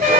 பேர்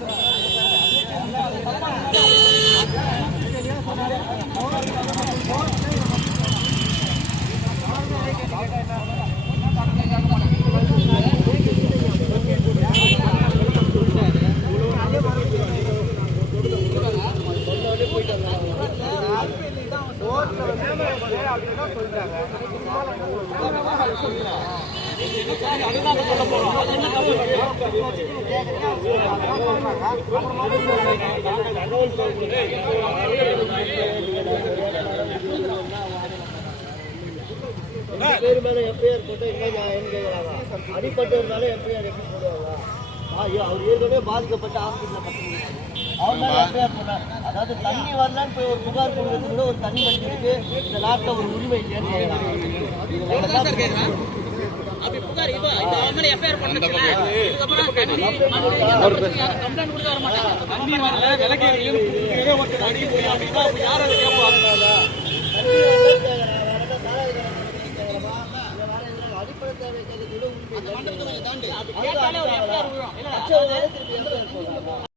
அடிப்பட்டதுனால எஃப்ஐஆர் எப்படி போடுவாங்க அவர் ஏற்கனவே பாதிக்கப்பட்ட ஹாஸ்பிட்டலில் அதாவது தண்ணி வரலன்னு போய் ஒரு புகார் கொடுக்கறது கூட ஒரு தண்ணி வண்டி இருக்கு இந்த நாட்டில் ஒரு உரிமை அடிப்படை தேவை